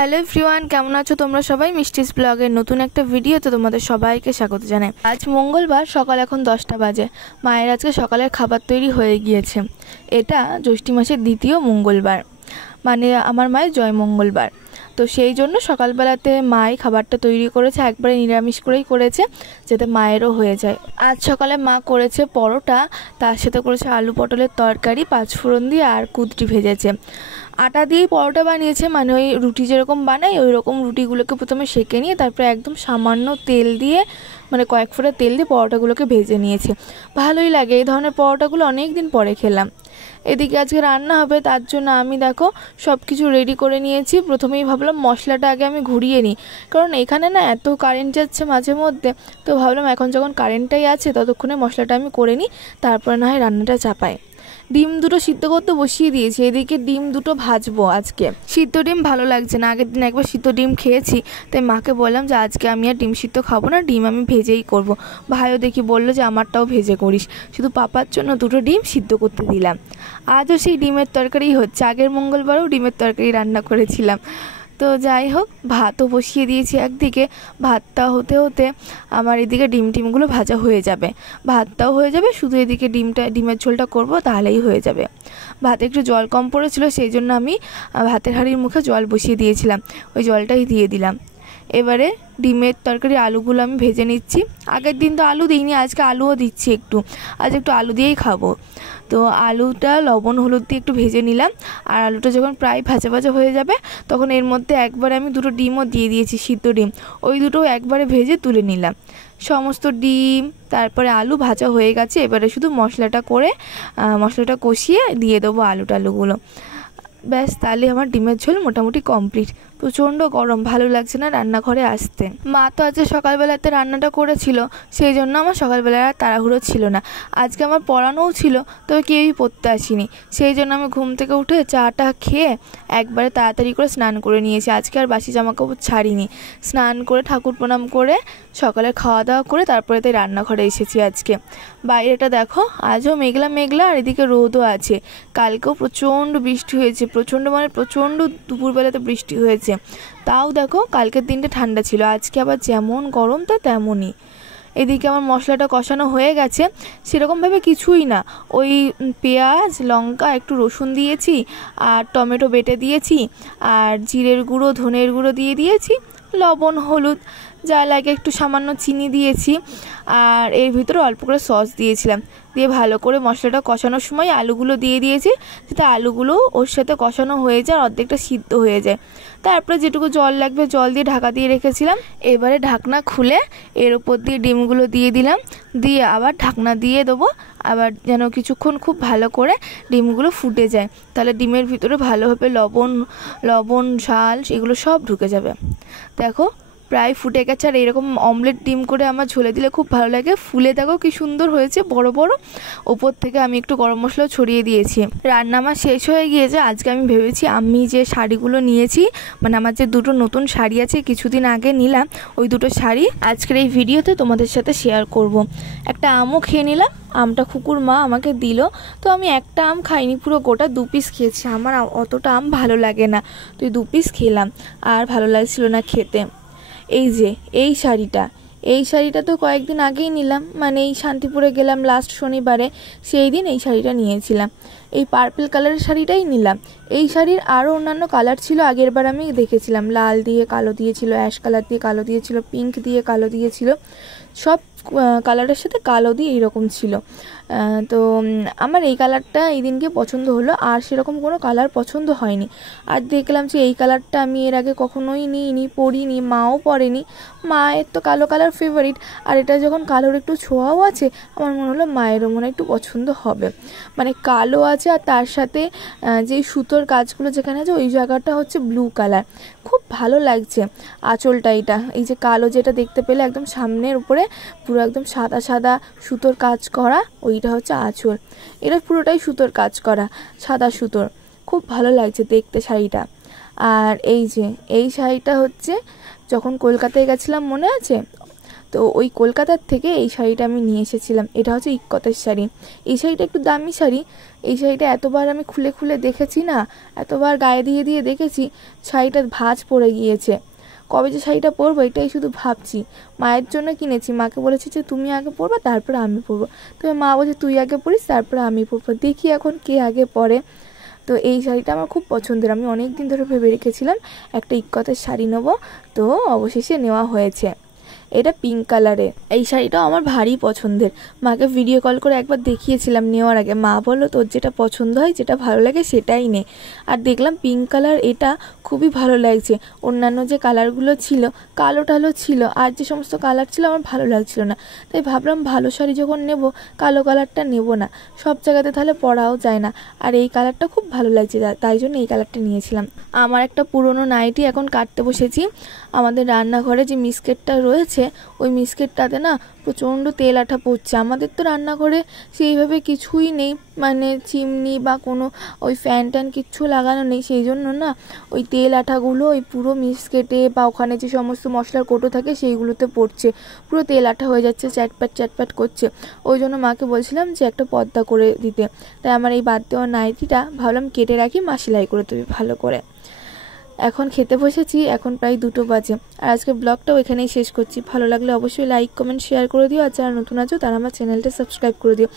Hello everyone, কেমন আছো তোমরা সবাই? মিষ্টিস ব্লগের নতুন একটা ভিডিওতে তোমাদের সবাইকে স্বাগত জানাই। আজ মঙ্গলবার, সকাল এখন 10টা বাজে। মায়ের আজকে সকালের খাবার তৈরি হয়ে গিয়েছে। এটা জ্যৈষ্ঠী মাসের দ্বিতীয় মঙ্গলবার, মানে আমার মায়ের জয় মঙ্গলবার। তো সেই জন্য সকালবেলাতে মাই খাবারটা তৈরি করেছে, একবারে নিরামিষ করেই করেছে যাতে মায়েরও হয়ে যায়। আজ সকালে মা করেছে পরোটা, তার সাথে করেছে আলু পটলের তরকারি, পাঁচফোড়ন দিয়ে আর কুদরি ভেজেছে। আটা দিয়েই পরোটা বানিয়েছে, মানে ওই রুটি যেরকম বানাই ওই রকম রুটিগুলোকে প্রথমে সেঁকে নিয়ে তারপরে একদম সামান্য তেল দিয়ে, মানে কয়েক ফোঁটা তেল দিয়ে পরোটাগুলোকে ভেজে নিয়েছে। ভালোই লাগে এই ধরনের পরোটাগুলো, অনেক দিন পরে খেলাম। এদিকে আজকে রান্না হবে, তার জন্য আমি দেখো সব কিছু রেডি করে নিয়েছি। প্রথমেই ভাবলাম মশলাটা আগে আমি ঘুরিয়ে নিই, কারণ এখানে না এত কারেন্ট যাচ্ছে মাঝে মধ্যে। তো ভাবলাম এখন যখন কারেন্টটাই আছে ততক্ষণে মশলাটা আমি করে নিই, তারপরে না হয় রান্নাটা চাপাই। ডিম দুটো সিদ্ধ করতে বসিয়ে দিয়েছি, এদিকে ডিম দুটো ভাজবো। আজকে সিদ্ধ ডিম ভালো লাগছে না, আগের দিন একবার সিদ্ধ ডিম খেয়েছি, তাই মাকে বললাম যে আজকে আমি আর ডিম সিদ্ধ খাবো না, ডিম আমি ভেজেই করব। ভাইও দেখি বললো যে আমারটাও ভেজে করিস, শুধু পাপার জন্য দুটো ডিম সিদ্ধ করতে দিলাম। আজও সেই ডিমের তরকারিই হচ্ছে, আগের মঙ্গলবারও ডিমের তরকারি রান্না করেছিলাম। তো যাই হোক, ভাতও বসিয়ে দিয়েছি একদিকে। ভাতটা হতে হতে আমার এদিকে ডিমগুলো ভাজা হয়ে যাবে, ভাতটাও হয়ে যাবে, শুধু এদিকে ডিমের ঝোলটা করব, তাহলেই হয়ে যাবে। ভাতে একটু জল কম পড়েছিল, সেই জন্য আমি ভাতের হাঁড়ির মুখে জল বসিয়ে দিয়েছিলাম, ওই জলটাই দিয়ে দিলাম। এবারে ডিমের তরকারি আলুগুলো আমি ভেজে নিচ্ছি। আগের দিন তো আলু দিইনি, আজকে আলুও দিচ্ছি একটু, আজ একটু আলু দিয়েই খাবো। তো আলুটা লবণ হলুদ দিয়ে একটু ভেজে নিলাম, আর আলুটা যখন প্রায় ভাজা ভাজা হয়ে যাবে তখন এর মধ্যে একবারে আমি দুটো ডিমও দিয়ে দিয়েছি, সিদ্ধ ডিম, ওই দুটো একবারে ভেজে তুলে নিলাম। সমস্ত ডিম তারপরে আলু ভাজা হয়ে গেছে, এবারে শুধু মশলাটা কষিয়ে দিয়ে দেবো আলুগুলো। ব্যাস, তাহলে আমার ডিমের ঝোল মোটামুটি কমপ্লিট। প্রচণ্ড গরম, ভালো লাগছে না রান্নাঘরে আসতে। মা তো আজকে সকালবেলাতে রান্নাটা করেছিল, সেই জন্য আমার সকালবেলা আর তাড়াহুড়ো ছিল না। আজকে আমার পড়ানোও ছিল, তবে কেউই পড়তে আসেনি, সেই জন্য আমি ঘুম থেকে উঠে চাটা খেয়ে একবারে তাড়াতাড়ি করে স্নান করে নিয়েছি। আজকে আর বাসি জামাকাপড় ছাড়িনি, স্নান করে ঠাকুর প্রণাম করে সকালে খাওয়া দাওয়া করে তারপরে তাই রান্নাঘরে এসেছি। আজকে বাইরেটা দেখো, আজও মেঘলা মেঘলা, আর এদিকে রোদও আছে। কালকেও প্রচণ্ড বৃষ্টি হয়েছে, প্রচণ্ড দুপুরবেলাতে বৃষ্টি হয়েছে, তাও দেখো কালকের দিনটা ঠান্ডা ছিল, আজকে আবার যেমন গরম তা তেমনই। এদিকে আমার মশলাটা কষানো হয়ে গেছে, সেরকমভাবে কিছুই না, ওই পেঁয়াজ লঙ্কা একটু রসুন দিয়েছি, আর টমেটো বেটে দিয়েছি, আর জিরের গুঁড়ো ধনের গুঁড়ো দিয়ে দিয়েছি, লবণ হলুদ যা লাগে একটু সামান্য চিনি দিয়েছি, আর এর ভিতরে অল্প করে সস দিয়েছিলাম। দিয়ে ভালো করে মশলাটা কষানোর সময় আলুগুলো দিয়ে দিয়েছি, যাতে আলুগুলো ওর সাথে কষানো হয়ে যায়, অর্ধেকটা সিদ্ধ হয়ে যায়। তারপরে যেটুকু জল লাগবে জল দিয়ে ঢাকা দিয়ে রেখেছিলাম। এবারে ঢাকনা খুলে এর উপর দিয়ে ডিমগুলো দিয়ে দিলাম, দিয়ে আবার ঢাকনা দিয়ে দেবো, আবার যেন কিছুক্ষণ খুব ভালো করে ডিমগুলো ফুটে যায়, তাহলে ডিমের ভিতরে ভালোভাবে লবণ ঝাল এগুলো সব ঢুকে যাবে। দেখো প্রায় ফুটে গেছে, আর এরকম অমলেট ডিম করে আমার ঝোলে দিলে খুব ভালো লাগে। ফুলে দেখো কি সুন্দর হয়েছে, বড় বড়। ওপর থেকে আমি একটু গরম মশলাও ছড়িয়ে দিয়েছি। রান্না আমার শেষ হয়ে গিয়েছে। আজকে আমি ভেবেছি আমি যে শাড়িগুলো নিয়েছি, মানে আমার যে দুটো নতুন শাড়ি আছে কিছুদিন আগে নিলাম, ওই দুটো শাড়ি আজকের এই ভিডিওতে তোমাদের সাথে শেয়ার করব। একটা আমও খেয়ে নিলাম, আমটা খুকুর মা আমাকে দিল, তো আমি একটা আম খাইনি, পুরো গোটা 2 পিস খেয়েছি। আমার অতটা আম ভালো লাগে না, তো 2 পিস খেলাম, আর ভালো লাগছিল না খেতে। এই যে এই শাড়িটা তো কয়েকদিন আগেই নিলাম, মানে এই শান্তিপুরে গেলাম লাস্ট শনিবারে, সেই দিন এই শাড়িটা নিয়েছিলাম। এই পার্পল কালারের শাড়িটাই নিলাম। এই শাড়ির আরও অন্যান্য কালার ছিল, আগের বার আমি দেখেছিলাম, লাল দিয়ে কালো দিয়েছিল, অ্যাশ কালার দিয়ে কালো দিয়েছিল, পিঙ্ক দিয়ে কালো দিয়েছিল, সব কালারের সাথে কালো দিয়ে এইরকম ছিল। তো আমার এই কালারটা এই দিনকে পছন্দ হলো, আর সেরকম কোনো কালার পছন্দ হয়নি। আর দেখলাম যে এই কালারটা আমি এর আগে কখনোই নিইনি, পরিনি, মাও পরেনি। মায়ের তো কালো কালার ফেভারিট, আর এটা যখন কালোর একটু ছোঁয়াও আছে, আমার মনে হলো মায়েরও মনে একটু পছন্দ হবে। মানে কালো আছে, আর তার সাথে যে সুতোর কাজগুলো যেখানে আছে ওই জায়গাটা হচ্ছে ব্লু কালার, খুব ভালো লাগছে। আঁচলটা এই যে কালো যেটা দেখতে পেলে একদম সামনের উপরে পুরো একদম সাদা সাদা সুতোর কাজ করা, ওইটা হচ্ছে আঁচল। এটা পুরোটাই সুতোর কাজ করা, সাদা সুতোর, খুব ভালো লাগছে দেখতে শাড়িটা। আর এই যে এই শাড়িটা হচ্ছে যখন কলকাতায় গেছিলাম মনে আছে, তো ওই কলকাতার থেকে এই শাড়িটা আমি নিয়ে এসেছিলাম। এটা হচ্ছে ইক্কতের শাড়ি। এই শাড়িটা একটু দামি শাড়ি। এই শাড়িটা এতবার আমি খুলে খুলে দেখেছি না, এতবার গায়ে দিয়ে দিয়ে দেখেছি, শাড়িটা ভাঁজ পড়ে গিয়েছে। কবে যে শাড়িটা পরবো এটাই শুধু ভাবছি। মায়ের জন্য কিনেছি, মাকে বলেছি যে তুমি আগে পরবা তারপরে আমি পরবো। তবে মা বলছে তুই আগে পরিস তারপরে আমি পরবো, দেখি এখন কে আগে পরে। তো এই শাড়িটা আমার খুব পছন্দের, আমি অনেক দিন ধরে ভেবে রেখেছিলাম একটা ইক্কতের শাড়ি নেবো, তো অবশেষে নেওয়া হয়েছে। এটা পিঙ্ক কালারে। এই শাড়িটাও আমার ভারী পছন্দের। মাকে ভিডিও কল করে একবার দেখিয়েছিলাম নেওয়ার আগে, মা বললো তোর যেটা পছন্দ হয়, যেটা ভালো লাগে সেটাই নে। আর দেখলাম পিঙ্ক কালার এটা খুবই ভালো লাগছে। অন্যান্য যে কালারগুলো ছিল কালো টালো ছিল, আর যে সমস্ত কালার ছিল আমার ভালো লাগছিল না। তাই ভাবলাম ভালো শাড়ি যখন নেব কালো কালারটা নেব না, সব জায়গাতে তাহলে পরাও যায় না। আর এই কালারটা খুব ভালো লাগছে, তাই জন্য এই কালারটা নিয়েছিলাম। আমার একটা পুরনো নাইটি এখন কাটতে বসেছি। আমাদের রান্নাঘরে যে মিস্কেটটা রয়েছে ওই মিস্কেটটাতে না প্রচণ্ড তেল আঠা পড়ছে। আমাদের তো রান্নাঘরে সেইভাবে কিছুই নেই, মানে চিমনি বা কোনো ওই ফ্যান ট্যান কিচ্ছু লাগানো নেই, সেই জন্য না ওই তেল আঠাগুলো ওই পুরো মিস্কেটে বা ওখানে যে সমস্ত মশলার কৌটো থাকে সেইগুলোতে পড়ছে, পুরো তেল আঠা হয়ে যাচ্ছে, চ্যাটপ্যাট চ্যাটপ্যাট করছে। ওই জন্য মাকে বলছিলাম যে একটা পর্দা করে দিতে। তাই আমার এই বাদ দেওয়া নাইটিটা ভাবলাম কেটে রাখি, মা সেলাই করে দেবে ভালো করে। এখন খেতে বসেছি, এখন প্রায় 2টো বাজে। আর আজকের ব্লগটাও এখানেই শেষ করছি। ভালো লাগলে অবশ্যই লাইক কমেন্ট শেয়ার করে দিও, আর যারা নতুন আছো তারা আমার চ্যানেলটা সাবস্ক্রাইব করে দিও।